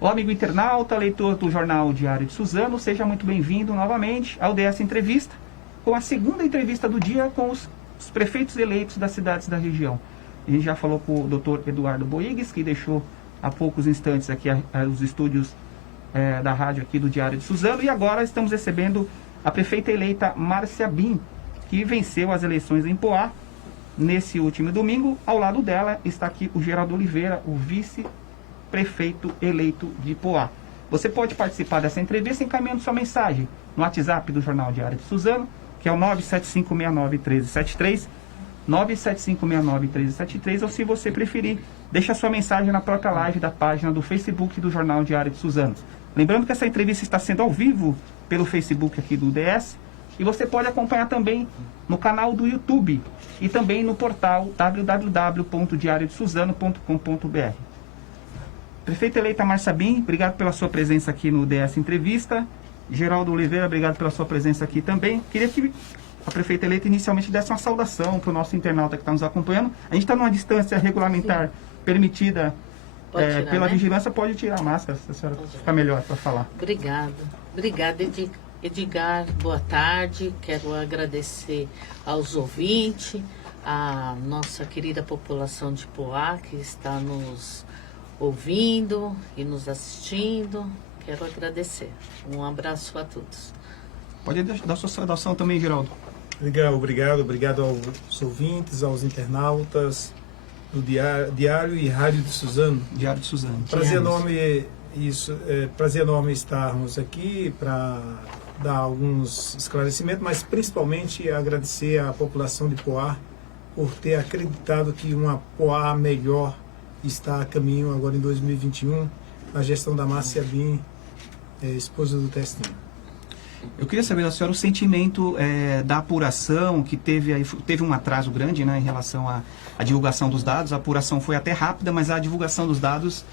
Olá, amigo internauta, leitor do Jornal Diário de Suzano, seja muito bem-vindo novamente ao DS Entrevista, com a segunda entrevista do dia com os prefeitos eleitos das cidades da região. A gente já falou com o Dr. Eduardo Boigues, que deixou há poucos instantes aqui os estúdios da rádio aqui do Diário de Suzano, e agora estamos recebendo a prefeita eleita Márcia Bim, que venceu as eleições em Poá nesse último domingo. Ao lado dela está aqui o Geraldo Oliveira, o vice-prefeito eleito de Poá. Você pode participar dessa entrevista encaminhando sua mensagem no WhatsApp do Jornal Diário de Suzano, que é o 975691373, 975691373, ou se você preferir, deixa sua mensagem na própria live da página do Facebook do Jornal Diário de Suzano. Lembrando que essa entrevista está sendo ao vivo pelo Facebook aqui do DS, e você pode acompanhar também no canal do YouTube e também no portal www.diariodesuzano.com.br. Prefeita eleita Márcia Bim, obrigado pela sua presença aqui no DS Entrevista. Geraldo Oliveira, obrigado pela sua presença aqui também. Queria que a prefeita eleita inicialmente desse uma saudação para o nosso internauta que está nos acompanhando. A gente está numa distância regulamentar permitida pela vigilância. Pode tirar a máscara, se a senhora ficar melhor para falar. Obrigada, Edgar, boa tarde. Quero agradecer aos ouvintes, a nossa querida população de Poá, que está nos ouvindo e nos assistindo. Quero agradecer. Um abraço a todos. Pode dar sua saudação também, Geraldo. Obrigado aos ouvintes, aos internautas do Diário e Rádio de Suzano. Diário de Suzano. Prazer enorme estarmos aqui para dar alguns esclarecimentos, mas principalmente agradecer à população de Poá por ter acreditado que uma Poá melhor está a caminho agora em 2021, na gestão da Márcia Bim, esposa do Testinho. Eu queria saber da senhora o sentimento da apuração, que teve um atraso grande, né, em relação à divulgação dos dados. A apuração foi até rápida, mas a divulgação dos dados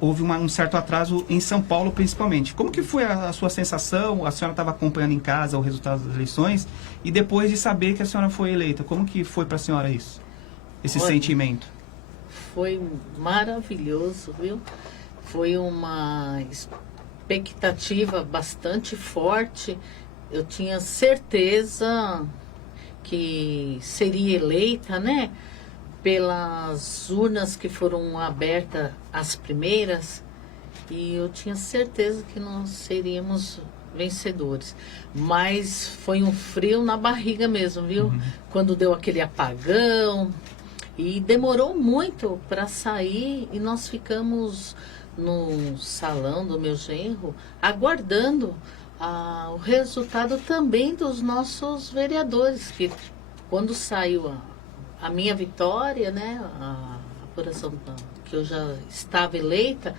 houve um certo atraso em São Paulo, principalmente. Como que foi a sua sensação? A senhora estava acompanhando em casa o resultado das eleições e depois de saber que a senhora foi eleita, como que foi para a senhora isso? Esse sentimento? Foi maravilhoso, viu? Foi uma expectativa bastante forte. Eu tinha certeza que seria eleita, né? Pelas urnas que foram abertas as primeiras, e eu tinha certeza que nós seríamos vencedores. Mas foi um frio na barriga mesmo, viu? Uhum. Quando deu aquele apagão, e demorou muito para sair, e nós ficamos no salão do meu genro aguardando o resultado também dos nossos vereadores, que quando saiu a minha vitória, né, a apuração que eu já estava eleita,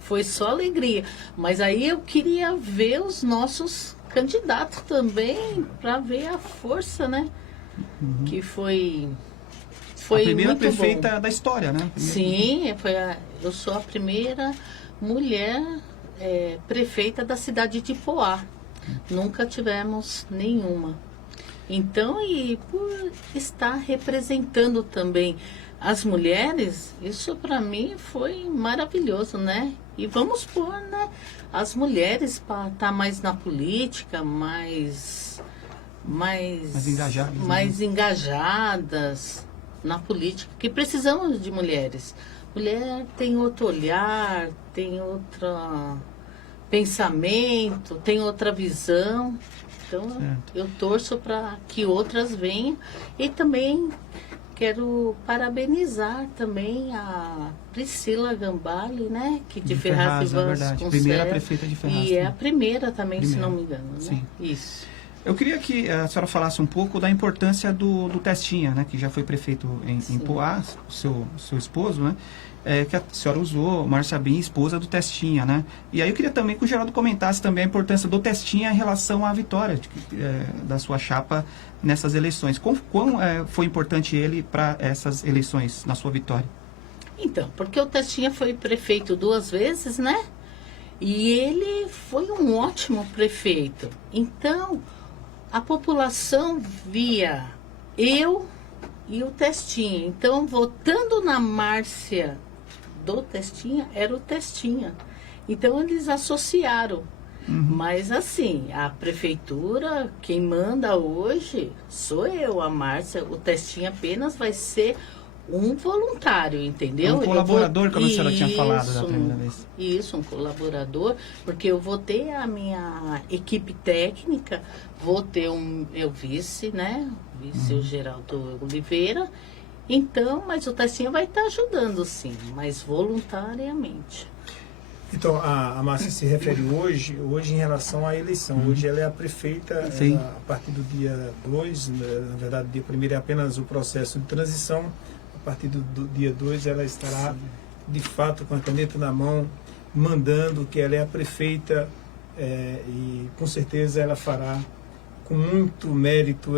foi só alegria. Mas aí eu queria ver os nossos candidatos também, para ver a força, né? Uhum. Que foi a primeira prefeita da história, né? Sim, eu sou a primeira mulher prefeita da cidade de Poá. Nunca tivemos nenhuma. Então, e por estar representando também as mulheres, isso para mim foi maravilhoso, né? E vamos pôr, né, as mulheres para estar mais na política, mais engajadas na política, que precisamos de mulheres. Mulher tem outro olhar, tem outro pensamento, tem outra visão. Então, eu torço para que outras venham. E também quero parabenizar também a Priscila Gambale, né? Que de Ferraz e Vasconcelos. Primeira prefeita de Ferraz. E é a primeira também, se não me engano, né? Sim. Isso. Eu queria que a senhora falasse um pouco da importância do Testinha, né? Que já foi prefeito em Poá, o seu esposo, né? Que a senhora usou, Márcia Bim, esposa do Testinha, né? E aí eu queria também que o Geraldo comentasse também a importância do Testinha em relação à vitória da sua chapa nessas eleições. Quão foi importante ele para essas eleições, na sua vitória? Então, porque o Testinha foi prefeito 2 vezes, né? E ele foi um ótimo prefeito. Então, a população via eu e o Testinha. Então, votando na Márcia do Testinha, era o Testinha. Então eles associaram. Mas assim, a prefeitura, quem manda hoje sou eu, a Márcia. O Testinha apenas vai ser um voluntário, entendeu? Um colaborador, como a senhora tinha falado da primeira vez. Isso, um colaborador, porque eu vou ter a minha equipe técnica, vou ter meu vice, né? Vice, o Geraldo Oliveira. Então, mas o Testinha vai estar ajudando, sim, mas voluntariamente. Então, a Márcia se refere hoje em relação à eleição. Hoje ela é a prefeita, ela, a partir do dia 2, na verdade, dia 1º é apenas o processo de transição. A partir do dia 2 ela estará, de fato, com a caneta na mão, mandando que ela é a prefeita e, com certeza, ela fará com muito mérito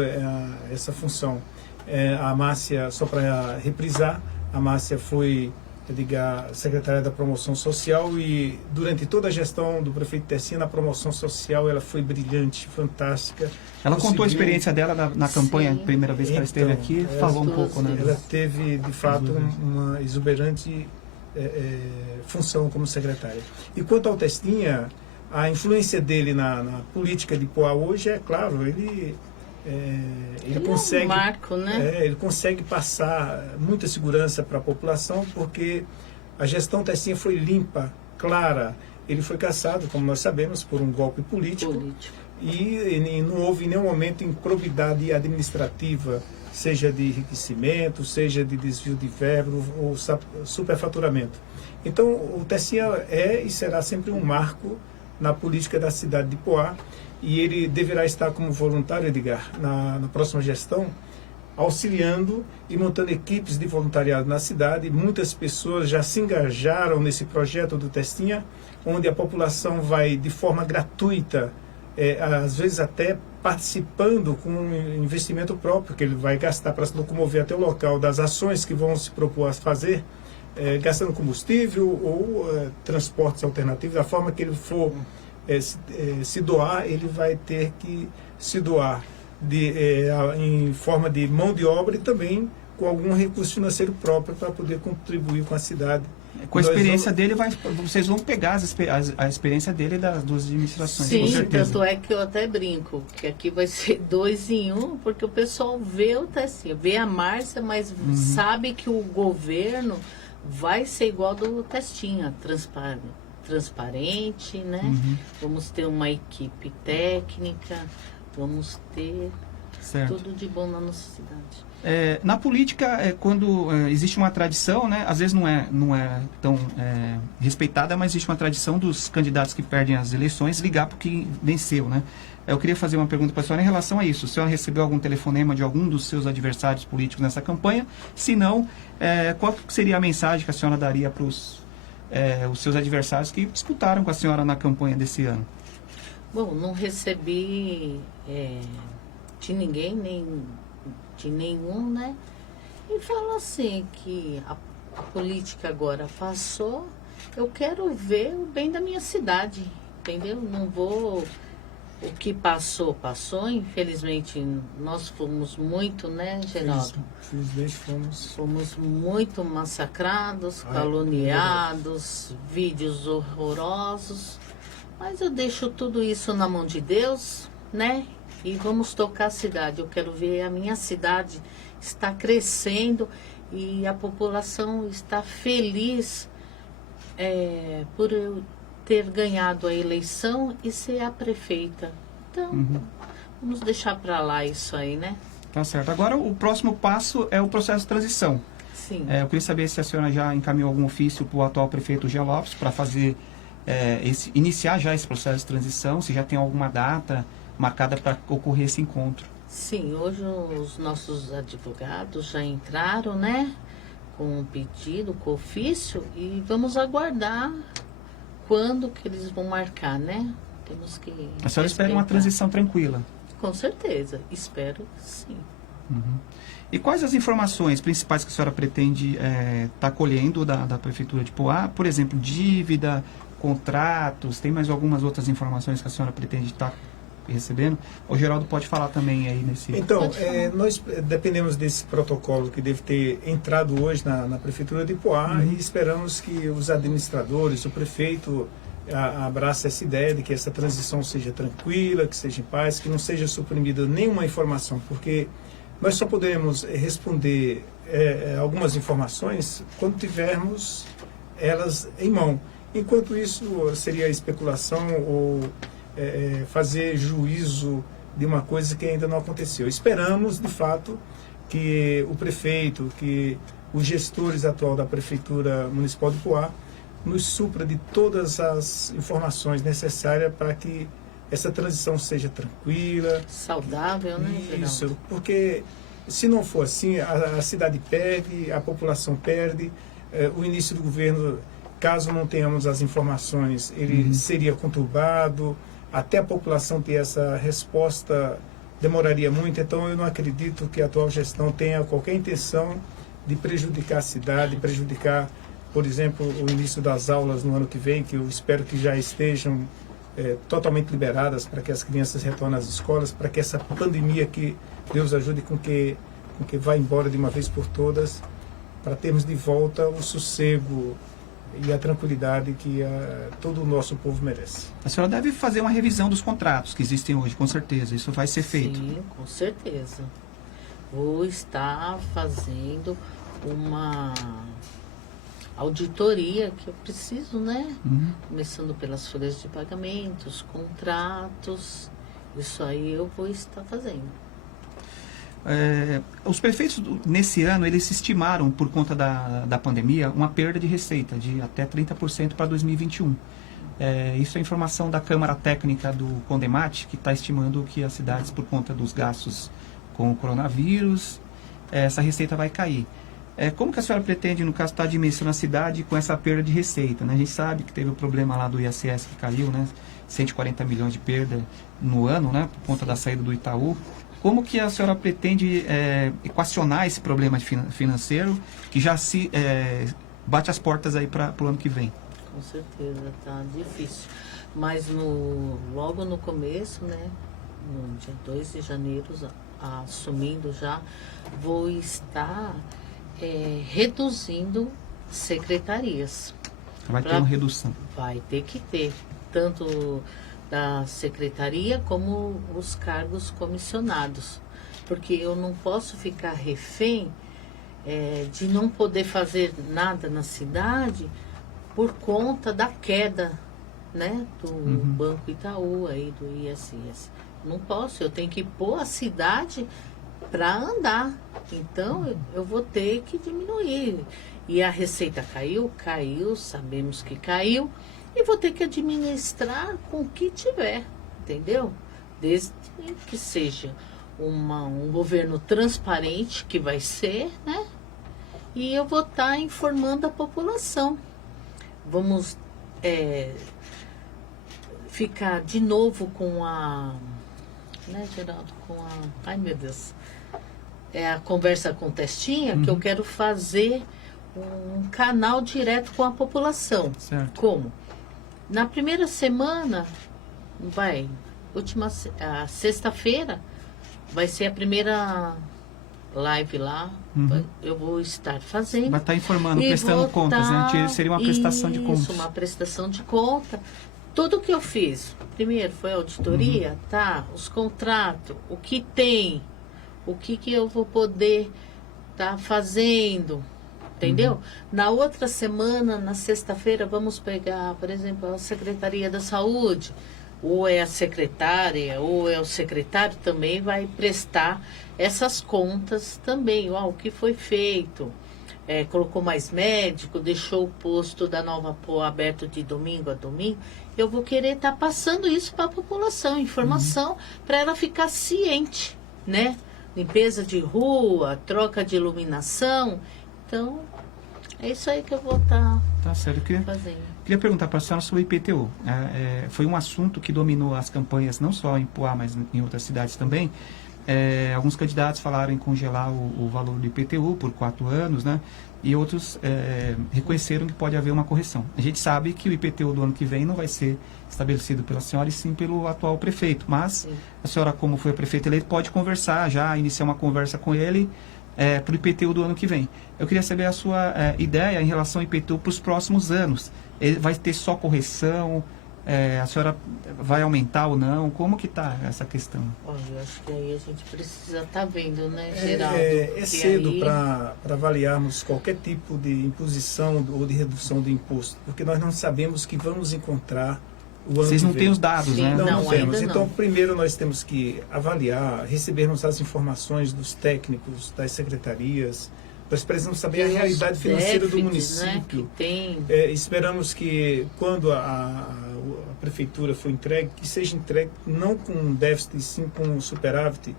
essa função. A Márcia, só para reprisar, a Márcia foi secretária da Promoção Social e durante toda a gestão do prefeito Tessinha na promoção social ela foi brilhante, fantástica. Ela contou a experiência dela na campanha, primeira vez que ela esteve aqui, falou um pouco, né? Ela teve, de fato, uma exuberante função como secretária. E quanto ao Testinha, a influência dele na política de Poá hoje é claro, ele consegue, é um marco, né? Ele consegue passar muita segurança para a população, porque a gestão Tessinha foi limpa, clara. Ele foi cassado, como nós sabemos, por um golpe político. E não houve em nenhum momento improbidade administrativa, seja de enriquecimento, seja de desvio de verba ou superfaturamento. Então, o Tessinha é e será sempre um marco na política da cidade de Poá. E ele deverá estar como voluntário, Edgar, na próxima gestão, auxiliando e montando equipes de voluntariado na cidade. Muitas pessoas já se engajaram nesse projeto do Testinha, onde a população vai de forma gratuita, às vezes até participando com um investimento próprio, que ele vai gastar para se locomover até o local das ações que vão se propor a fazer, gastando combustível ou transportes alternativos, da forma que ele for se doar, ele vai ter que se doar em forma de mão de obra e também com algum recurso financeiro próprio para poder contribuir com a cidade. Com a experiência dele, vocês vão pegar a experiência dele das duas administrações. Sim, com certeza. Tanto é que eu até brinco, que aqui vai ser 2 em 1, porque o pessoal vê o Tessinha, vê a Márcia, mas sabe que o governo vai ser igual do Testinha, transparente, né? Vamos ter uma equipe técnica, vamos ter tudo de bom na nossa cidade. Na política, quando existe uma tradição, né? Às vezes não é tão respeitada, mas existe uma tradição dos candidatos que perdem as eleições ligar para quem venceu, né? Eu queria fazer uma pergunta para a senhora em relação a isso. A senhora recebeu algum telefonema de algum dos seus adversários políticos nessa campanha? Se não, qual seria a mensagem que a senhora daria para os seus adversários que disputaram com a senhora na campanha desse ano? Bom, não recebi de ninguém, nem de nenhum, né? E falo assim, que a política agora passou, eu quero ver o bem da minha cidade, entendeu? Não vou... O que passou, passou. Infelizmente, nós fomos muito, né, Geraldo? Infelizmente fomos muito massacrados, caluniados, vídeos horrorosos. Mas eu deixo tudo isso na mão de Deus, né? E vamos tocar a cidade. Eu quero ver a minha cidade está crescendo e a população está feliz por eu ter ganhado a eleição e ser a prefeita. Então, vamos deixar para lá isso aí, né? Tá certo. Agora, o próximo passo é o processo de transição. Sim. Eu queria saber se a senhora já encaminhou algum ofício para o atual prefeito Gia Lopes para fazer iniciar já esse processo de transição, se já tem alguma data marcada para ocorrer esse encontro. Sim, hoje os nossos advogados já entraram, né, com um pedido, com ofício, e vamos aguardar quando que eles vão marcar, né? Temos que... A senhora espera uma transição tranquila? Com certeza, espero sim. E quais as informações principais que a senhora pretende estar colhendo da Prefeitura de Poá? Por exemplo, dívida, contratos, tem mais algumas outras informações que a senhora pretende estar recebendo? O Geraldo pode falar também aí nesse... Então, nós dependemos desse protocolo que deve ter entrado hoje na Prefeitura de Poá e esperamos que os administradores, o prefeito, abraça essa ideia de que essa transição seja tranquila, que seja em paz, que não seja suprimida nenhuma informação, porque nós só podemos responder algumas informações quando tivermos elas em mão. Enquanto isso seria especulação ou fazer juízo de uma coisa que ainda não aconteceu. Esperamos, de fato, que o prefeito, que os gestores atual da Prefeitura Municipal de Poá nos supra de todas as informações necessárias para que essa transição seja tranquila. Saudável, né, Geraldo? Isso, porque se não for assim, a cidade perde, a população perde, o início do governo, caso não tenhamos as informações, ele seria conturbado, até a população ter essa resposta demoraria muito. Então eu não acredito que a atual gestão tenha qualquer intenção de prejudicar a cidade, prejudicar, por exemplo, o início das aulas no ano que vem, que eu espero que já estejam totalmente liberadas para que as crianças retornem às escolas, para que essa pandemia, que Deus ajude com que vá embora de uma vez por todas, para termos de volta o sossego e a tranquilidade que todo o nosso povo merece. A senhora deve fazer uma revisão dos contratos que existem hoje, com certeza. Isso vai ser feito. Sim, com certeza. Vou estar fazendo uma auditoria que eu preciso, né? Começando pelas folhas de pagamentos, contratos. Isso aí eu vou estar fazendo. Os prefeitos, nesse ano, eles estimaram, por conta da pandemia, uma perda de receita de até 30% para 2021. Isso é informação da Câmara Técnica do Condemate, que está estimando que as cidades, por conta dos gastos com o coronavírus, essa receita vai cair. Como que a senhora pretende, no caso, estar administrando a cidade com essa perda de receita, né? A gente sabe que teve o problema lá do ISS que caiu, né? 140 milhões de perda no ano, né? Por conta da saída do Itaú. Como que a senhora pretende equacionar esse problema financeiro que já se bate as portas aí para o ano que vem? Com certeza, tá difícil. Mas logo no começo, né? No dia 2 de janeiro, assumindo já, vou estar reduzindo secretarias. Vai ter uma redução. Vai ter que ter, tanto da secretaria como os cargos comissionados, porque eu não posso ficar refém de não poder fazer nada na cidade por conta da queda, né, do Banco Itaú, aí, do ISS. Não posso, eu tenho que pôr a cidade para andar. Então, eu vou ter que diminuir. E a receita caiu, sabemos que caiu, e vou ter que administrar com o que tiver, entendeu? Desde que seja um governo transparente, que vai ser, né? E eu vou estar informando a população. Vamos ficar de novo com né, Geraldo, ai meu Deus, a conversa com testinha, que eu quero fazer um canal direto com a população. Certo. Como? Na primeira semana, a sexta-feira, vai ser a primeira live lá. Eu vou estar fazendo. Vai estar informando, prestando contas, né? Seria uma prestação de contas. Isso, uma prestação de conta. Tudo que eu fiz, primeiro foi a auditoria, tá? Os contratos, o que tem, o que eu vou poder estar fazendo, entendeu? Na outra semana, na sexta-feira, vamos pegar, por exemplo, a Secretaria da Saúde, ou é a secretária, ou é o secretário, também vai prestar essas contas também, o que foi feito. Colocou mais médico, deixou o posto da Nova Poá aberto de domingo a domingo. Eu vou querer estar passando isso para a população, informação, para ela ficar ciente, né? Limpeza de rua, troca de iluminação. Então, é isso aí que eu vou estar fazendo. Queria perguntar para a senhora sobre o IPTU. Foi um assunto que dominou as campanhas, não só em Poá, mas em outras cidades também. Alguns candidatos falaram em congelar o valor do IPTU por 4 anos, né? E outros reconheceram que pode haver uma correção. A gente sabe que o IPTU do ano que vem não vai ser estabelecido pela senhora, e sim pelo atual prefeito. Mas a senhora, como foi a prefeita eleita, pode conversar, já iniciar uma conversa com ele para o IPTU do ano que vem. Eu queria saber a sua ideia em relação ao IPTU para os próximos anos. Ele vai ter só correção? A senhora vai aumentar ou não? Como que está essa questão? Olha, eu acho que aí a gente precisa estar vendo, né, Geraldo? É cedo aí... para avaliarmos qualquer tipo de imposição ou de redução do imposto, porque nós não sabemos que vamos encontrar o ano Vocês que não vem. têm os dados, Sim, né? Não temos. ainda Então, não. primeiro nós temos que avaliar, recebermos as informações dos técnicos, das secretarias. Nós precisamos saber a Tem os realidade financeira do déficits, né, município. que tem... Esperamos que quando a prefeitura for entregue, que seja entregue não com déficit, sim com superávit.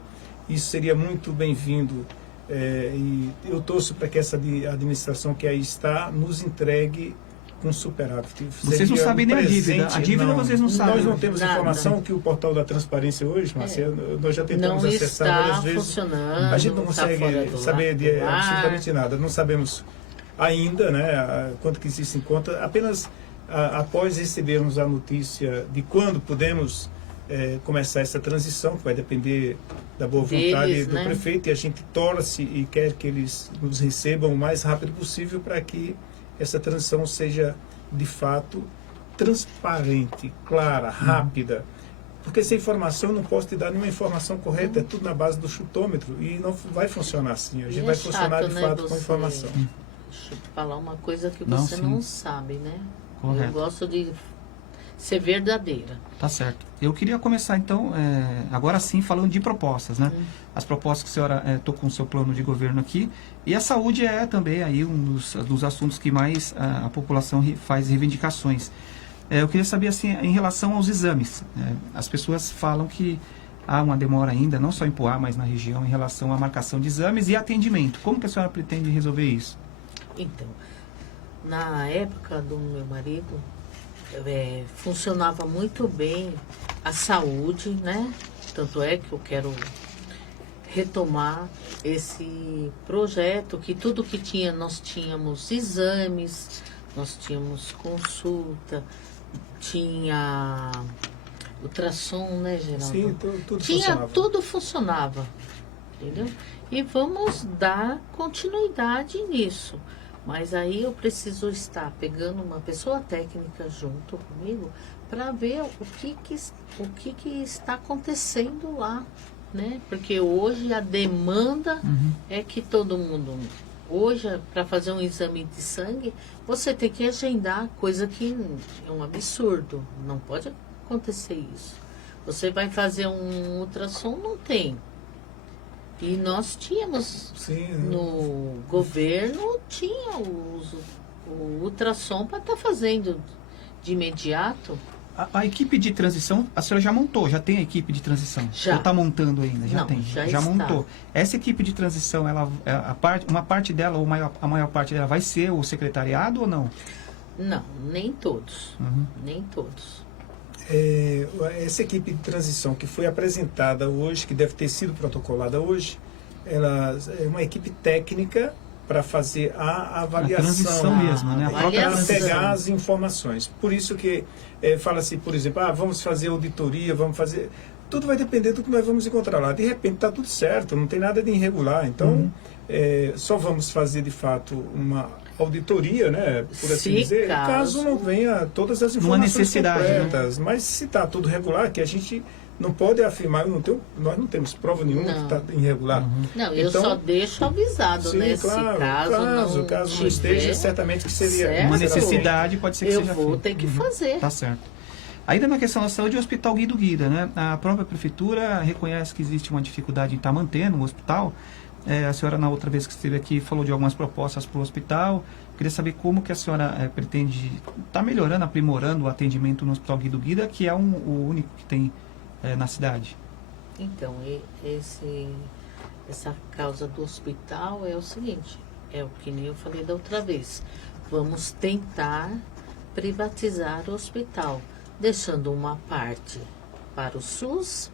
Isso seria muito bem-vindo. E eu torço para que essa administração que aí está nos entregue com superávit. Vocês não sabem nem a dívida. A dívida vocês não sabem. Nós não temos Nada. informação que o portal da transparência hoje, Márcia, nós já tentamos não acessar está várias vezes. funcionando, A gente não está fora consegue do saber de ar. absolutamente nada. Não sabemos ainda, né, quanto que existe em conta. Apenas após recebermos a notícia de quando podemos começar essa transição, que vai depender da boa vontade Deles, do né? prefeito, e a gente torce e quer que eles nos recebam o mais rápido possível para que essa transição seja de fato transparente, clara, rápida. Porque sem informação eu não posso te dar nenhuma informação correta, é tudo na base do chutômetro e não vai funcionar assim. A gente E vai chato, funcionar de né, fato com você- informação. Deixa eu falar uma coisa que Não, você sim. não sabe, né? Eu Correto. gosto de ser verdadeira. Tá certo. Eu queria começar, então, agora sim, falando de propostas, né? As propostas que a senhora tocou no seu plano de governo aqui. E a saúde é também aí um dos assuntos que mais a população faz reivindicações. Eu queria saber, assim, em relação aos exames. As pessoas falam que há uma demora ainda, não só em Poá, mas na região, em relação à marcação de exames e atendimento. Como que a senhora pretende resolver isso? Então, na época do meu marido, funcionava muito bem a saúde, né? Tanto é que eu quero retomar esse projeto, que tudo que tinha, nós tínhamos exames, nós tínhamos consulta, tinha ultrassom, né, Geraldo? Sim, tudo Tinha, funcionava. tudo funcionava, entendeu? E vamos dar continuidade nisso. Mas aí eu preciso estar pegando uma pessoa técnica junto comigo para ver o que está acontecendo lá, né? Porque hoje a demanda é que todo mundo... Hoje, para fazer um exame de sangue, você tem que agendar, coisa que é um absurdo. Não pode acontecer isso. Você vai fazer um ultrassom, não tem. E nós tínhamos, Sim, no governo, tinha o ultrassom para estar fazendo de imediato. A equipe de transição, a senhora já montou, já tem a equipe de transição? Já. Ou está montando ainda? Já Não, tem, já está. montou. Essa equipe de transição, uma parte dela, ou a maior parte dela, vai ser o secretariado ou não? Não, nem todos. Uhum. Nem todos. Essa equipe de transição que foi apresentada hoje, que deve ter sido protocolada hoje, ela é uma equipe técnica para fazer a avaliação. A transição mesmo, né? A própria Avaliação. Para transição. pegar as informações. Por isso que fala-se, por exemplo, vamos fazer auditoria, vamos fazer... Tudo vai depender do que nós vamos encontrar lá. De repente está tudo certo, não tem nada de irregular. Então, só vamos fazer, de fato, uma auditoria, né, por assim Se dizer, caso não venha todas as Numa informações necessidade, né? completas. Mas se está tudo regular, que a gente não pode afirmar, nós não temos prova nenhuma Não. que está irregular. Não, eu Então, só deixo avisado, sim, né? claro, Se caso não esteja, tiver, certamente que seria certo. Uma será necessidade pode ser que eu seja vou feita. ter que fazer. Tá certo. Ainda na questão da saúde, o Hospital Guido Guida, né? A própria prefeitura reconhece que existe uma dificuldade em estar mantendo o hospital. A senhora, na outra vez que esteve aqui, falou de algumas propostas para o hospital. Queria saber como que a senhora pretende estar melhorando, aprimorando o atendimento no Hospital Guido Guida, que é o único que tem na cidade. Então, essa causa do hospital é o seguinte, é o que nem eu falei da outra vez. Vamos tentar privatizar o hospital, deixando uma parte para o SUS,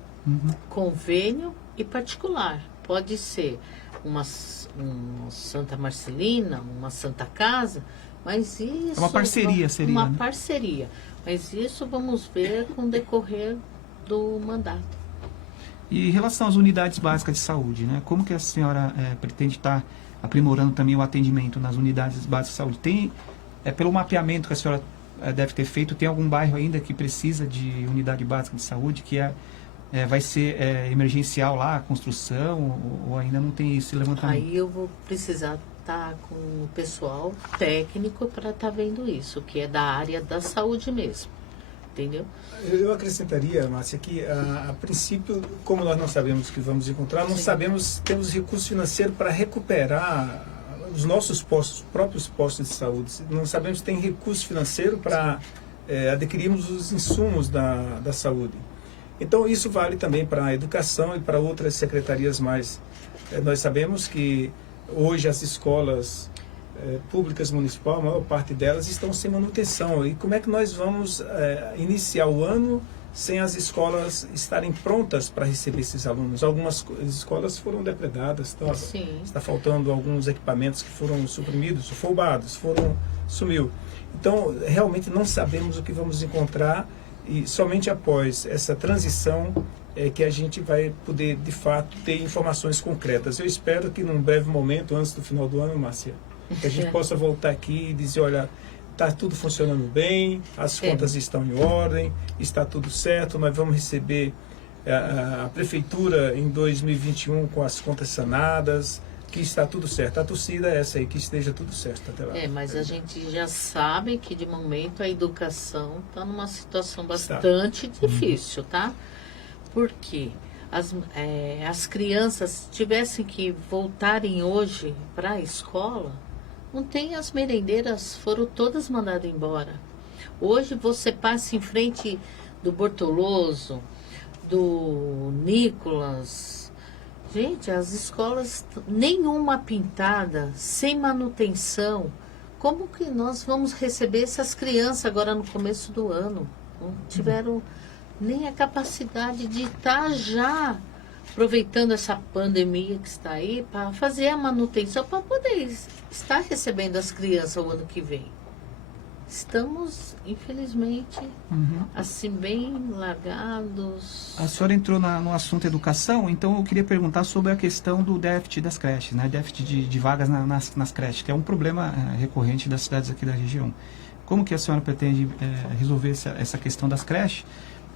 convênio e particular. Pode ser uma Santa Marcelina, uma Santa Casa, mas isso... Uma parceria seria, Uma né? parceria. Mas isso vamos ver com o decorrer do mandato. E em relação às unidades básicas de saúde, né? Como que a senhora pretende estar aprimorando também o atendimento nas unidades básicas de saúde? Tem, pelo mapeamento que a senhora deve ter feito, tem algum bairro ainda que precisa de unidade básica de saúde, que vai ser emergencial lá, a construção, ou ainda não tem esse levantamento? Aí eu vou precisar estar com o pessoal técnico para estar vendo isso, que é da área da saúde mesmo. Entendeu? Eu acrescentaria, Márcia, que a princípio, como nós não sabemos o que vamos encontrar, não sabemos, temos recurso financeiro para recuperar os nossos próprios postos de saúde. Não sabemos se tem recurso financeiro para adquirirmos os insumos da saúde. Então, isso vale também para a educação e para outras secretarias mais. Nós sabemos que hoje as escolas públicas municipais, a maior parte delas estão sem manutenção. E como é que nós vamos iniciar o ano sem as escolas estarem prontas para receber esses alunos? Algumas escolas foram depredadas, está faltando alguns equipamentos que foram suprimidos, roubados, sumiu. Então, realmente não sabemos o que vamos encontrar e somente após essa transição que a gente vai poder, de fato, ter informações concretas. Eu espero que num breve momento, antes do final do ano, Márcia, que a gente possa voltar aqui e dizer, olha, está tudo funcionando bem, as contas estão em ordem, está tudo certo, nós vamos receber a prefeitura em 2021 com as contas sanadas, que está tudo certo. A torcida é essa aí, que esteja tudo certo até lá. Mas a gente já sabe que de momento a educação está numa situação bastante difícil, tá? Porque as crianças tivessem que voltarem hoje para a escola, não tem, as merendeiras foram todas mandadas embora. Hoje você passa em frente do Bortoloso, do Nicolas. Gente, as escolas, nenhuma pintada, sem manutenção. Como que nós vamos receber essas crianças agora no começo do ano? Não tiveram nem a capacidade de estar já aproveitando essa pandemia que está aí para fazer a manutenção, para poder estar recebendo as crianças o ano que vem. Estamos, infelizmente, assim, bem largados. A senhora entrou no assunto educação, então eu queria perguntar sobre a questão do déficit das creches, né? Déficit de vagas nas creches, que é um problema recorrente das cidades aqui da região. Como que a senhora pretende resolver essa questão das creches?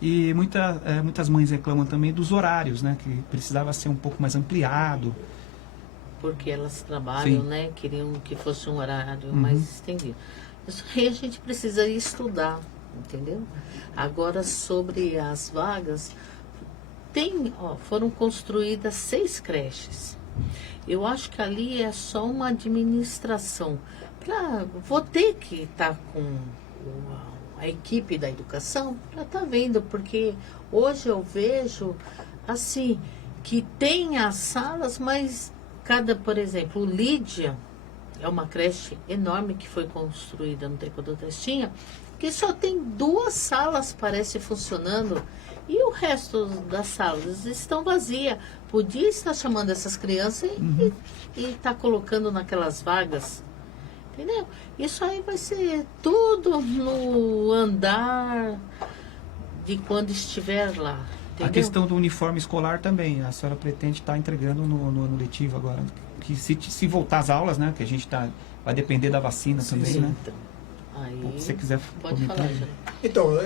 E muitas mães reclamam também dos horários, né? Que precisava ser um pouco mais ampliado. Porque elas trabalham, né? Queriam que fosse um horário mais estendido. Isso aí a gente precisa estudar, entendeu? Agora, sobre as vagas, foram construídas 6 creches. Eu acho que ali é só uma administração. Vou ter que estar com a equipe da educação para estar vendo, porque hoje eu vejo assim que tem as salas, mas por exemplo, o Lídia é uma creche enorme que foi construída no tempo do Testinha, que só tem 2 salas, parece, funcionando, e o resto das salas estão vazias. Podia estar chamando essas crianças e estar colocando naquelas vagas. Entendeu? Isso aí vai ser tudo no andar de quando estiver lá. Entendeu? A questão do uniforme escolar também, a senhora pretende estar entregando no ano letivo agora. Que se voltar às aulas, né? Que a gente vai depender da vacina também, né? Então, aí, se você quiser pode comentar. falar, já. Então,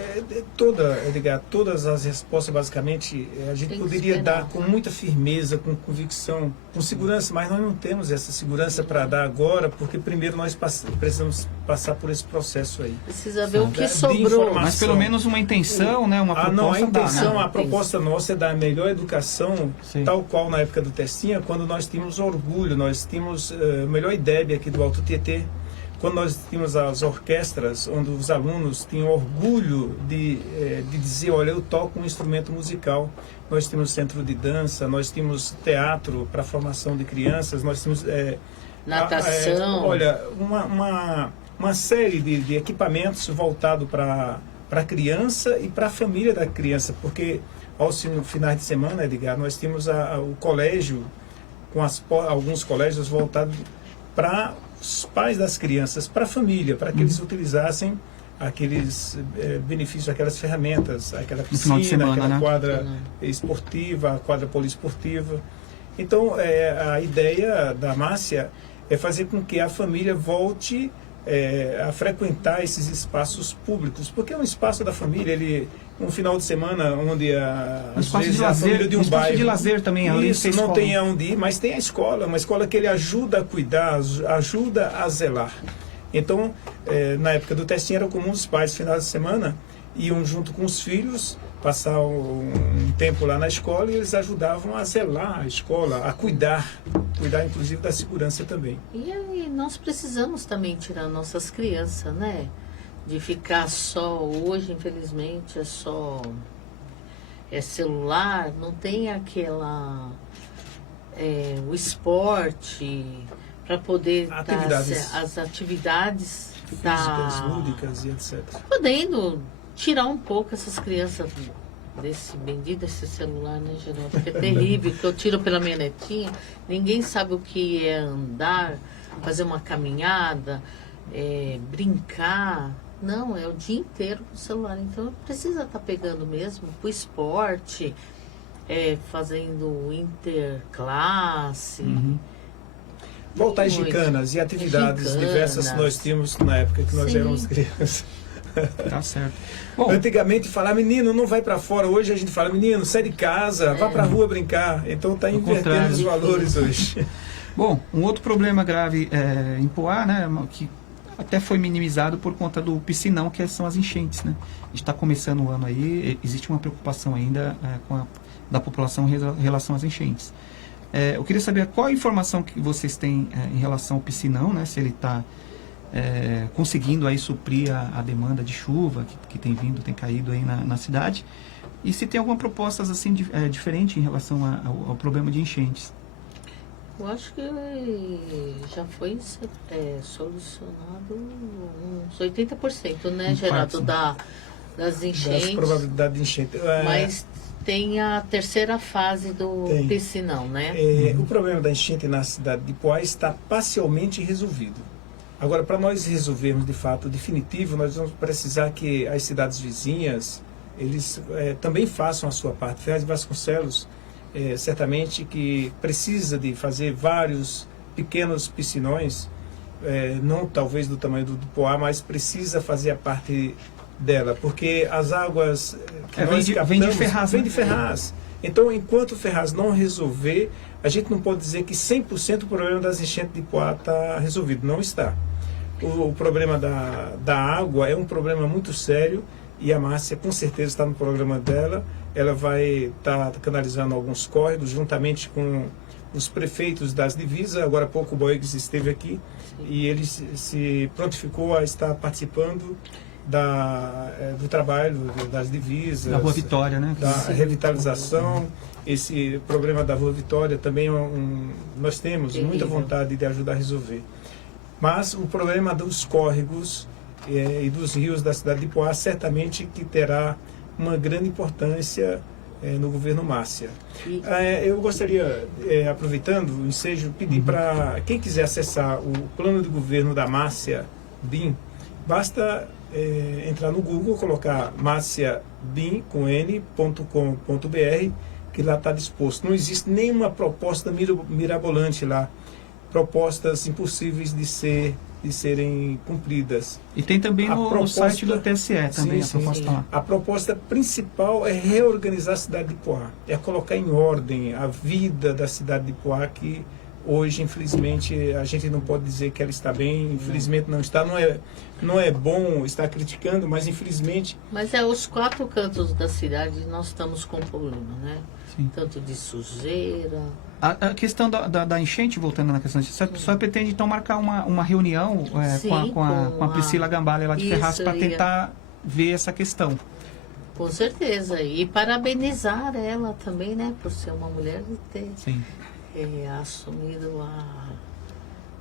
Edgar, todas as respostas, basicamente, a gente poderia dar com muita firmeza, com convicção, com segurança, mas nós não temos essa segurança para dar agora, porque primeiro nós precisamos passar por esse processo aí. Precisa ver o que sobrou. Mas pelo menos uma intenção, né? Uma proposta. Não, a intenção, dá, né? a proposta nossa é dar a melhor educação, Sim. tal qual na época do Testinha, quando nós tínhamos orgulho, nós tínhamos a melhor IDEB aqui do Alto Tietê, quando nós tínhamos as orquestras, onde os alunos tinham orgulho de dizer, olha, eu toco um instrumento musical. Nós tínhamos centro de dança, nós tínhamos teatro para formação de crianças, nós tínhamos natação. Olha, uma série de equipamentos voltado para a criança e para a família da criança, porque aos finais de semana, Edgar, nós tínhamos o colégio, com alguns colégios voltados para os pais das crianças, para a família, para que eles utilizassem aqueles benefícios, aquelas ferramentas, aquela No final de piscina, semana, aquela né? quadra esportiva, a quadra poliesportiva. Então, a ideia da Márcia é fazer com que a família volte a frequentar esses espaços públicos, porque é um espaço da família, um final de semana onde Um às espaço vezes de a lazer, família de um espaço bairro, de lazer também, além de isso, ser não escola. tem aonde ir, mas tem a escola, uma escola que ele ajuda a cuidar, ajuda a zelar. Então, na época do testinho era comum os pais, final de semana, iam junto com os filhos, passar um tempo lá na escola, e eles ajudavam a zelar a escola, a cuidar inclusive da segurança também. E aí nós precisamos também tirar nossas crianças, né? De ficar só, hoje infelizmente é celular, não tem aquela o esporte para poder as atividades físicas, lúdicas e etc. Podendo tirar um pouco essas crianças desse bendito desse celular, né, Geraldo? Porque é terrível, que eu tiro pela minha netinha, ninguém sabe o que é andar, fazer uma caminhada, brincar. Não, é o dia inteiro com o celular. Então precisa estar pegando mesmo pro esporte, fazendo interclasse. Voltar às gincanas e atividades diversas que nós tínhamos na época que nós éramos crianças. Tá certo. Bom, antigamente falar, menino, não vai para fora. Hoje a gente fala, menino, sai de casa, vá para a rua brincar. Então está invertendo os valores hoje. Bom, um outro problema grave em Poá, né, que até foi minimizado por conta do piscinão, que são as enchentes, né? A gente está começando o ano aí, existe uma preocupação ainda da população em relação às enchentes. Eu queria saber qual a informação que vocês têm em relação ao piscinão, né? Se ele está conseguindo aí suprir a demanda de chuva que tem caído aí na cidade, e se tem alguma proposta assim diferente em relação ao problema de enchentes. Eu acho que já foi solucionado uns 80%, né, Geraldo, das enchentes. Das probabilidades de enchente. Mas tem a terceira fase do piscinão, né? O problema da enchente na cidade de Poá está parcialmente resolvido. Agora, para nós resolvermos de fato definitivo, nós vamos precisar que as cidades vizinhas, eles também façam a sua parte. Ferraz de Vasconcelos, certamente que precisa de fazer vários pequenos piscinões, não talvez do tamanho do Poá, mas precisa fazer a parte dela, porque as águas que nós captamos vem de Ferraz. Então, enquanto Ferraz não resolver, a gente não pode dizer que 100% o problema das enchentes de Poá está resolvido. Não está. O problema da água é um problema muito sério, e a Márcia com certeza está no programa dela. Ela vai estar canalizando alguns córregos juntamente com os prefeitos das divisas. Agora há pouco o Boegues esteve aqui. Sim. E ele se prontificou a estar participando do trabalho das divisas, da Rua Vitória, né? Da revitalização. Esse problema da Rua Vitória também nós temos muita vontade de ajudar a resolver. Mas o problema dos córregos e dos rios da cidade de Poá certamente que terá uma grande importância no governo Márcia. Eu gostaria, aproveitando o ensejo, pedir para quem quiser acessar o plano de governo da Márcia BIM, basta entrar no Google, colocar marciabim.com.br, que lá está disposto. Não existe nenhuma proposta mirabolante lá, propostas impossíveis de serem cumpridas. E tem também no site do TSE também a proposta lá. A proposta principal é reorganizar a cidade de Poá, é colocar em ordem a vida da cidade de Poá, que hoje, infelizmente, a gente não pode dizer que ela está bem, infelizmente não está. Não é bom estar criticando, mas infelizmente... Mas os 4 cantos da cidade nós estamos com problema, né? Sim. Tanto de sujeira... A questão da enchente, voltando na questão, a pessoa pretende então marcar uma reunião com a Priscila Gambale lá de Ferraz para tentar ver essa questão. Com certeza. E parabenizar ela também, né? Por ser uma mulher e ter assumido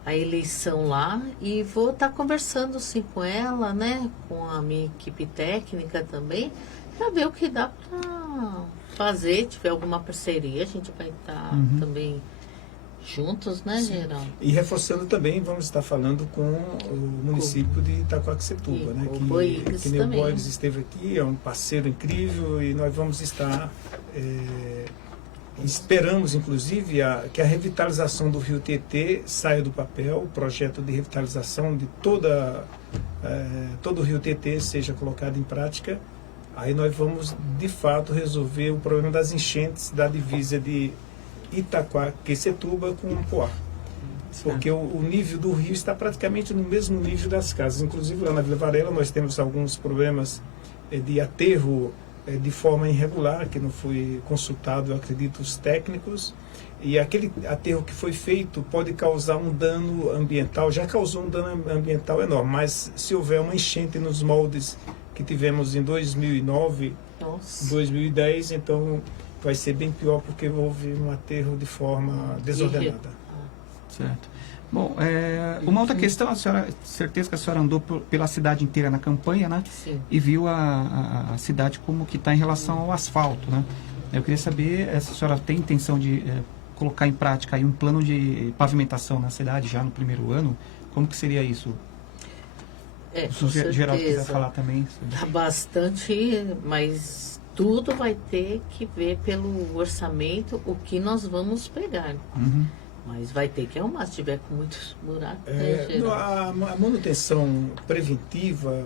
a eleição lá. E vou estar conversando sim com ela, né? Com a minha equipe técnica também, para ver o que dá para fazer. Se tiver alguma parceria, a gente vai estar também juntos, né, Geraldo? E reforçando também, vamos estar falando com o município de Itaquaquecetuba, né? O Boix que nem o também. Boix esteve aqui, é um parceiro incrível e nós vamos estar... esperamos, inclusive, que a revitalização do Rio Tietê saia do papel, o projeto de revitalização de todo o Rio Tietê seja colocado em prática. Aí nós vamos, de fato, resolver o problema das enchentes da divisa de Itaquaquecetuba com Poá. Porque o nível do rio está praticamente no mesmo nível das casas. Inclusive, lá na Vila Varela, nós temos alguns problemas de aterro de forma irregular, que não foi consultado, eu acredito, os técnicos. E aquele aterro que foi feito pode causar um dano ambiental, já causou um dano ambiental enorme, mas se houver uma enchente nos moldes que tivemos em 2009, Nossa. 2010, então vai ser bem pior porque houve um aterro de forma desordenada. Certo. Bom, uma outra questão, a senhora, certeza que a senhora andou pela cidade inteira na campanha, né? Sim. E viu a cidade como que está em relação ao asfalto, né? Eu queria saber se a senhora tem intenção de colocar em prática aí um plano de pavimentação na cidade já no primeiro ano. Como que seria isso? Se o Geraldo quiser falar também. Dá bastante, mas tudo vai ter que ver pelo orçamento o que nós vamos pegar. Uhum. Mas vai ter que arrumar, se tiver com muitos buracos. Né, a manutenção preventiva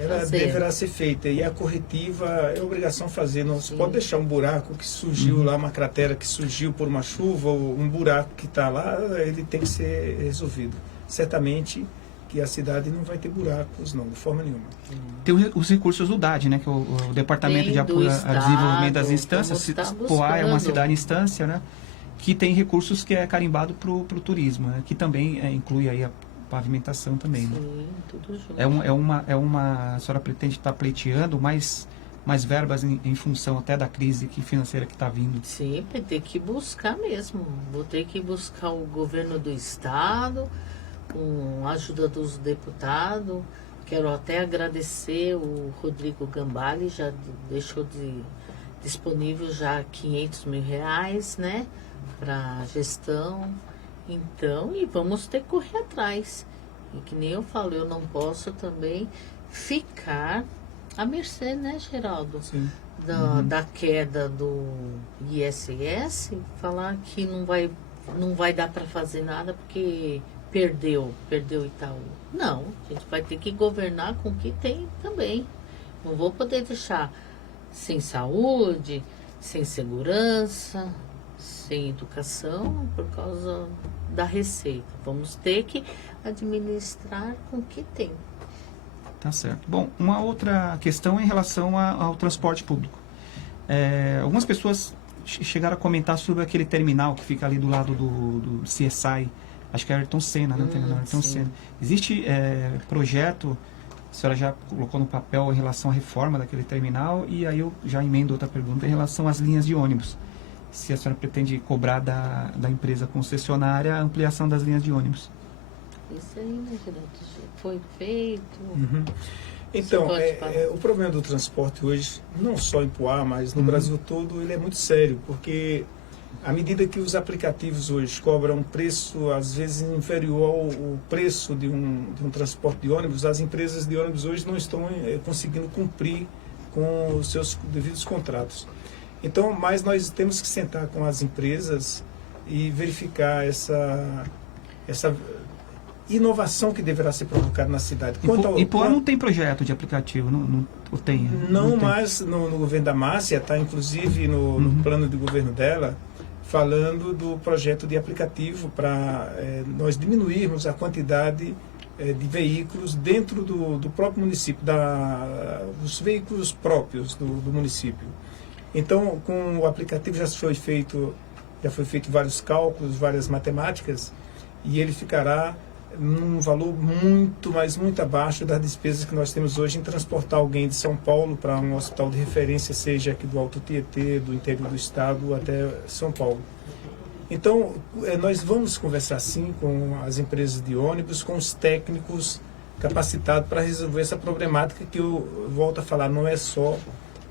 ela deverá ser feita e a corretiva é obrigação fazer. Não se pode deixar um buraco que surgiu lá, uma cratera que surgiu por uma chuva, ou um buraco que está lá, ele tem que ser resolvido. Certamente que a cidade não vai ter buracos, não, de forma nenhuma. Tem os recursos do DAD, né? Que é o Departamento de Apoio ao Desenvolvimento das Instâncias. Poá é uma cidade instância, né? Que tem recursos que é carimbado para o turismo, né? Que também inclui aí a pavimentação também. Sim, né? tudo junto. A senhora pretende estar pleiteando mais verbas em função até da crise financeira que está vindo? Sim, vai ter que buscar mesmo. Vou ter que buscar o governo do estado, com a ajuda dos deputados. Quero até agradecer o Rodrigo Gambale, já deixou disponível já R$500 mil, né? Para gestão. Então, e vamos ter que correr atrás. E que nem eu falo, eu não posso também ficar à mercê, né, Geraldo? Sim. Da queda do ISS, falar que não vai dar para fazer nada porque perdeu Itaú. Não, a gente vai ter que governar com o que tem também. Não vou poder deixar sem saúde, sem segurança, sem educação por causa da receita. Vamos ter que administrar com o que tem. Tá certo. Bom, uma outra questão é em relação ao transporte público. Algumas pessoas chegaram a comentar sobre aquele terminal que fica ali do lado do CSI, acho que é Ayrton Senna, né? Terminal Ayrton Senna. Existe projeto, a senhora já colocou no papel em relação à reforma daquele terminal, e aí eu já emendo outra pergunta em relação às linhas de ônibus. Se a senhora pretende cobrar da empresa concessionária a ampliação das linhas de ônibus. Isso aí, né, Geraldo? Foi feito. Uhum. Então, o problema do transporte hoje, não só em Poá, mas no Brasil todo, ele é muito sério, porque à medida que os aplicativos hoje cobram um preço, às vezes, inferior ao preço de um transporte de ônibus, as empresas de ônibus hoje não estão conseguindo cumprir com os seus devidos contratos. Então, mas nós temos que sentar com as empresas e verificar essa inovação que deverá ser provocada na cidade. Em Poá não tem projeto de aplicativo, não tem? Não, mas no governo da Márcia, está inclusive no plano de governo dela, falando do projeto de aplicativo para nós diminuirmos a quantidade de veículos dentro do próprio município, dos veículos próprios do município. Então, com o aplicativo já foi feito vários cálculos, várias matemáticas, e ele ficará num valor muito, mas muito abaixo das despesas que nós temos hoje em transportar alguém de São Paulo para um hospital de referência, seja aqui do Alto Tietê, do interior do estado, até São Paulo. Então, nós vamos conversar sim com as empresas de ônibus, com os técnicos capacitados para resolver essa problemática que eu volto a falar, não é só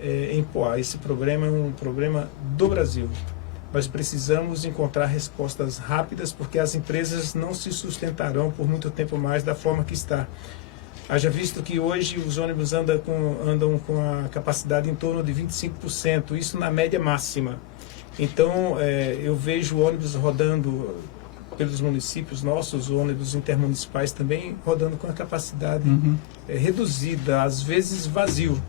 em Poá. Esse problema é um problema do Brasil. Nós precisamos encontrar respostas rápidas, porque as empresas não se sustentarão por muito tempo mais da forma que está. Haja visto que hoje os ônibus andam com a capacidade em torno de 25%, isso na média máxima. Então, eu vejo ônibus rodando pelos municípios nossos, ônibus intermunicipais também, rodando com a capacidade reduzida, às vezes vazio,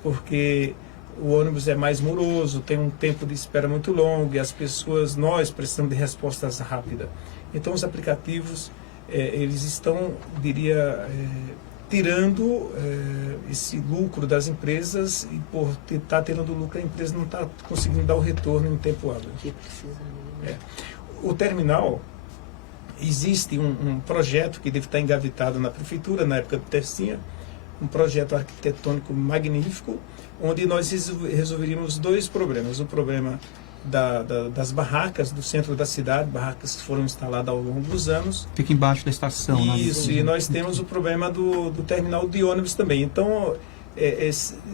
porque o ônibus é mais moroso, tem um tempo de espera muito longo e as pessoas, nós precisamos de respostas rápidas. Então, os aplicativos, eles estão, diria, tirando esse lucro das empresas, e por estar tirando lucro, a empresa não está conseguindo dar o retorno em tempo hábil. Que precisaria, né? O terminal, existe um projeto que deve estar engavetado na prefeitura, na época do Tercinha, um projeto arquitetônico magnífico, onde nós resolveríamos dois problemas. O problema das barracas do centro da cidade, barracas que foram instaladas ao longo dos anos. Fica embaixo da estação. Isso, e nós temos o problema do terminal de ônibus também. Então,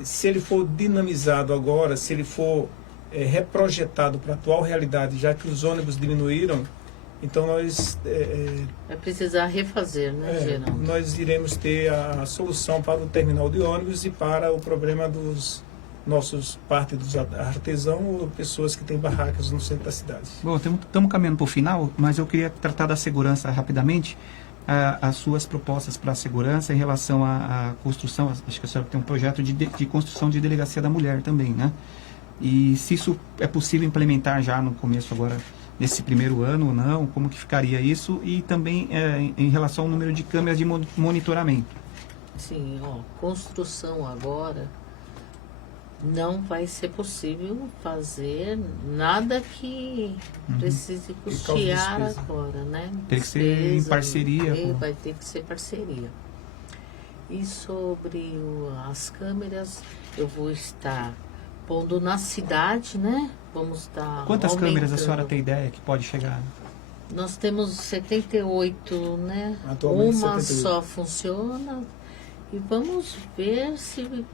se ele for dinamizado agora, se ele for reprojetado para a atual realidade, já que os ônibus diminuíram, então nós... vai precisar refazer, né, Geraldo? Nós iremos ter a solução para o terminal de ônibus e para o problema dos nossos parte dos artesãos ou pessoas que têm barracas no centro da cidade. Bom, estamos caminhando para o final, mas eu queria tratar da segurança rapidamente. As suas propostas para a segurança em relação à construção, acho que a senhora tem um projeto de construção de delegacia da mulher também, né? E se isso é possível implementar já no começo agora, nesse primeiro ano ou não, como que ficaria isso? E também em relação ao número de câmeras de monitoramento. Sim, construção agora não vai ser possível fazer nada que precise custear agora, né? Tem que ser em parceria. Vai ter que ser parceria. E sobre as câmeras, eu vou estar pondo na cidade, né? Vamos estar Quantas aumentando. câmeras a senhora tem ideia que pode chegar? Nós temos 78, né? Atualmente, Uma 78. só funciona. E vamos ver se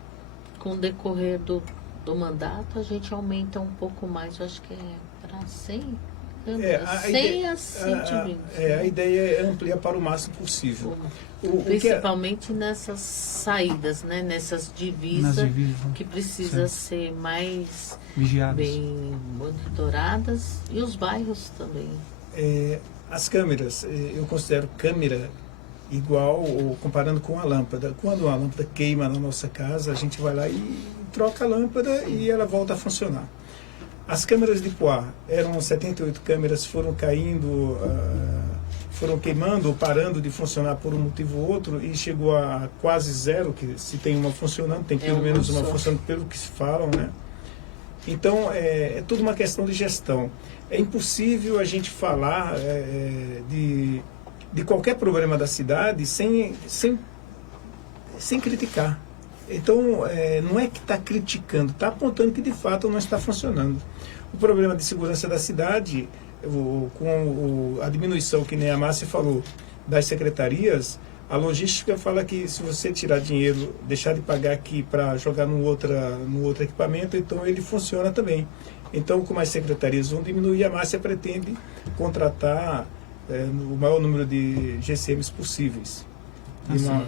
com o decorrer do mandato a gente aumenta um pouco mais. Eu acho que é para 100 câmeras. 100 a 120. A ideia é ampliar para o máximo possível. Principalmente nessas saídas, né? Nessas divisas, que precisa ser mais vigiadas, bem monitoradas, e os bairros também. As câmeras, eu considero câmera igual, ou comparando com a lâmpada. Quando a lâmpada queima na nossa casa, a gente vai lá e troca a lâmpada e ela volta a funcionar. As câmeras de Poá, eram 78 câmeras, foram caindo, foram queimando ou parando de funcionar por um motivo ou outro, e chegou a quase zero, que se tem uma funcionando, tem pelo menos uma funcionando, pelo que se falam, né? Então, é tudo uma questão de gestão. É impossível a gente falar de qualquer problema da cidade sem criticar. Então, não é que está criticando, está apontando que de fato não está funcionando. O problema de segurança da cidade, com a diminuição, que nem a Márcia falou, das secretarias, a logística fala que se você tirar dinheiro, deixar de pagar aqui para jogar no outro equipamento, então ele funciona também. Então, como as secretarias vão diminuir, a Márcia pretende contratar o maior número de GCMs possíveis,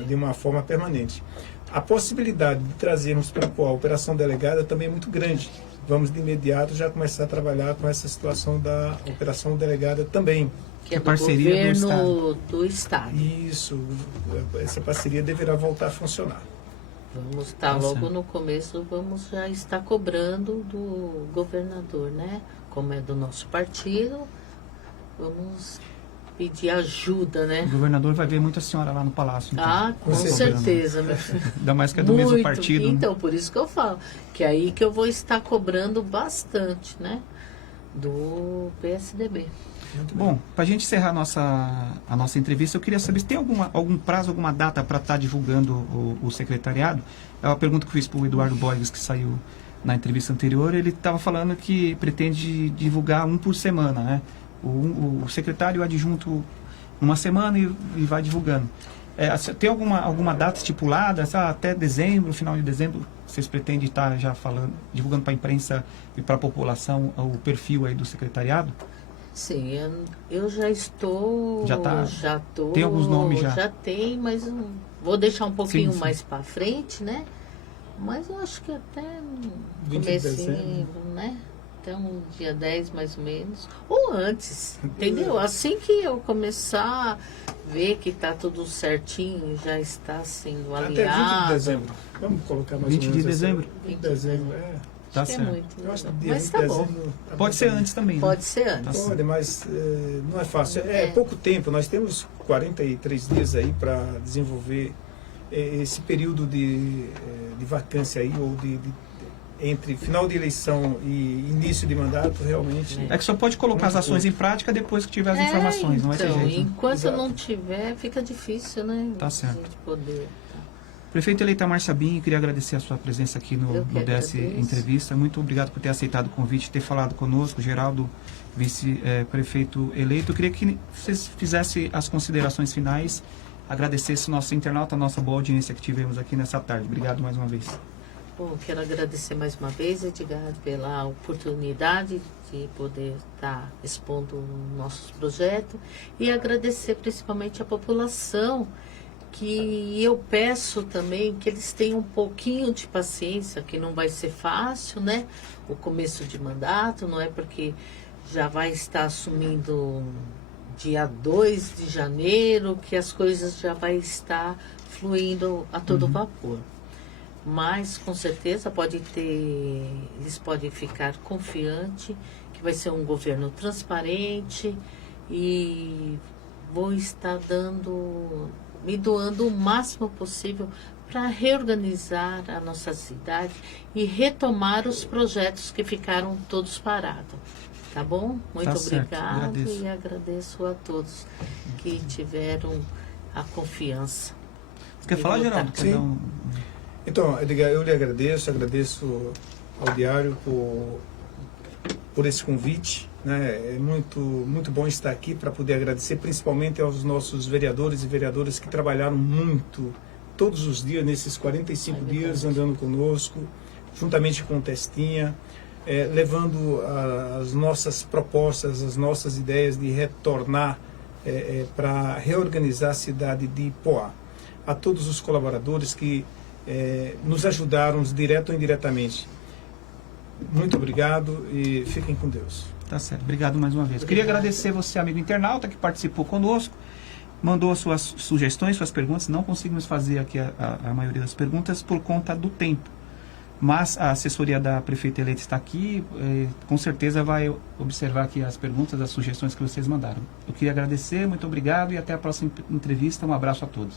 de uma forma permanente. A possibilidade de trazermos para a operação delegada também é muito grande. Vamos de imediato já começar a trabalhar com essa situação da operação delegada também. Que é do parceria do Estado. Isso, essa parceria deverá voltar a funcionar. Vamos estar logo no começo, vamos já estar cobrando do governador, né? Como é do nosso partido, vamos pedir ajuda, né? O governador vai ver muita senhora lá no palácio. Então, com certeza, meu filho. Ainda mais que é do mesmo partido. Então, por isso que eu falo, que é aí que eu vou estar cobrando bastante, né? Do PSDB. Bom, para a gente encerrar a nossa entrevista, eu queria saber se tem algum prazo, alguma data para estar divulgando o secretariado. É uma pergunta que eu fiz para o Eduardo Borges, que saiu na entrevista anterior. Ele estava falando que pretende divulgar um por semana, né? O secretário adjunto uma semana e vai divulgando. Tem alguma data estipulada? Até dezembro, final de dezembro, vocês pretendem estar já falando, divulgando para a imprensa e para a população o perfil aí do secretariado? Sim, eu já estou... Já tô, tem alguns nomes já? Já tem, mas vou deixar um pouquinho sim. mais para frente, né? Mas eu acho que até no 20 de comecinho, dezembro. né? Até um dia 10 mais ou menos. Ou antes, entendeu? Assim que eu começar a ver que está tudo certinho, já está sendo Até alinhado. 20 de dezembro. Vamos colocar mais 20 ou de menos dezembro? Assim. 20 de dezembro, Tá Acho que certo. é muito, Eu acho que né? dia Mas 20 tá de bom. dezembro tá Pode ser antes também, né? Pode ser antes. Tá certo. Pode, mas não é fácil. É pouco tempo. Nós temos 43 dias aí para desenvolver esse período de vacância aí, ou entre final de eleição e início de mandato, realmente. É que só pode colocar as ações em prática depois que tiver as informações, não vai ter Então, jeito. Né? enquanto Exato. não tiver, fica difícil, né? Tá certo. A gente poder. Prefeito eleito Itamar Sabim, queria agradecer a sua presença aqui no Eu que DS agradeço. Entrevista. Muito obrigado por ter aceitado o convite, ter falado conosco. Geraldo, vice-prefeito eleito. Eu queria que vocês fizessem as considerações finais, agradecesse o nosso internauta, a nossa boa audiência que tivemos aqui nessa tarde. Obrigado mais uma vez. Bom, quero agradecer mais uma vez, Edgar, pela oportunidade de poder estar expondo o nosso projeto e agradecer principalmente a população, que eu peço também que eles tenham um pouquinho de paciência, que não vai ser fácil, né? O começo de mandato, não é porque já vai estar assumindo dia 2 de janeiro que as coisas já vai estar fluindo a todo vapor. Mas com certeza eles podem ficar confiantes que vai ser um governo transparente e vou estar me doando o máximo possível para reorganizar a nossa cidade e retomar os projetos que ficaram todos parados. Tá bom? Muito Tá certo, obrigado agradeço. e agradeço a todos que tiveram a confiança. Você quer falar, Geraldo? Quer Sim. dar um- Então, Edgar, eu lhe agradeço ao Diário por esse convite. Né? É muito bom estar aqui para poder agradecer, principalmente aos nossos vereadores e vereadoras que trabalharam muito, todos os dias, nesses 45 dias, andando conosco, juntamente com o Testinha, levando as nossas propostas, as nossas ideias de retornar para reorganizar a cidade de Poá. A todos os colaboradores que nos ajudaram, direto ou indiretamente. Muito obrigado e fiquem com Deus. Tá certo, obrigado mais uma vez. Queria agradecer você, amigo internauta, que participou conosco, mandou suas sugestões, suas perguntas. Não conseguimos fazer aqui a maioria das perguntas por conta do tempo. Mas a assessoria da prefeita eleita está aqui, com certeza vai observar aqui as perguntas, as sugestões que vocês mandaram. Eu queria agradecer, muito obrigado e até a próxima entrevista. Um abraço a todos.